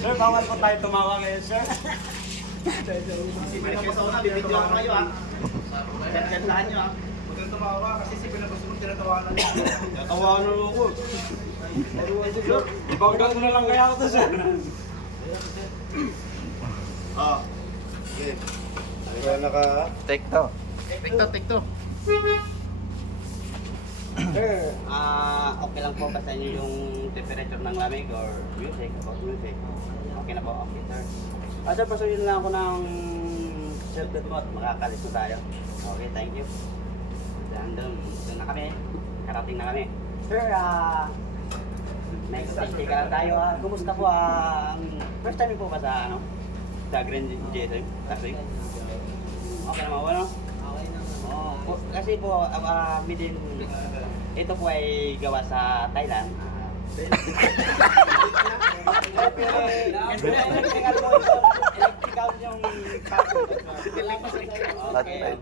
Sir, bawal po tayo tumawa ngayon, sir. Si Pinapasona, bibidyo ako kayo ha. Gandahan nyo ha. Huwag kang tumawa kasi si Pinapasona tinatawanan niya. Natawanan mo ako. Ibanggan ko na lang kaya ako to, sir. Okay. Kaya naka... Take to. Take to. Sir, Okay lang po ba sa inyo yung temperature ng lamig or music? About music? Okay na po, okay sir. Sir, pasuyin lang ako ng circuit mo at makakalis na tayo. Okay, thank you. Doon na kami. Karating na kami. Sir, next stage ka lang tayo ha. Kumusta po ang first time po ba sa sa Grand JSM? Kasi? Okay naman po, no? Okay naman. Kasi po, midin, ito po ay gawa sa Thailand. Electrical po ito. Electrical yung okay.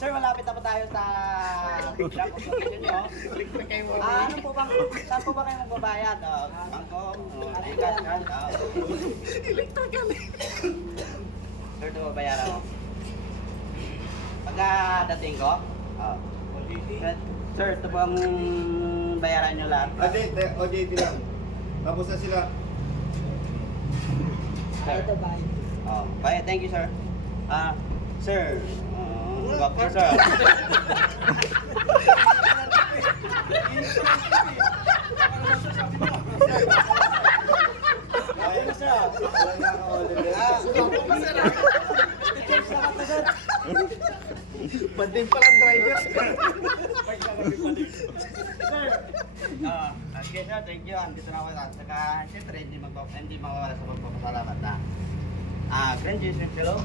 Sir, malapit na po tayo sa drop of location nyo. Ano po bang, saan po ba kayo magbabayad? Bangkok? Ligas? Electrical. Sir, ito bayaran mo. Pagkadating ko, sir, ito po ang bayaran nyo lahat. OJT lang. Tapos na sila. Sir. Ito ba? Bye, thank you, sir. Sir, gwapo sir. Ayun sir. Walang naka-order. Banding palang driver. Okay sir, thank you. Andito na ako. Saka, siyempre, hindi mawawala sa pagpapasalamat na. Grand Jesus, hello.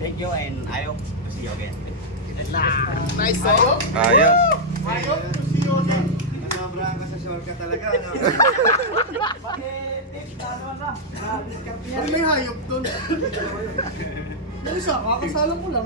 Thank you and I hope to see you again. Nice sa'yo? Ayos. Ayun. Nasobrahan ka sa shortcut talaga. Ano? May hayop doon. Yung isa, kakasalang ko lang.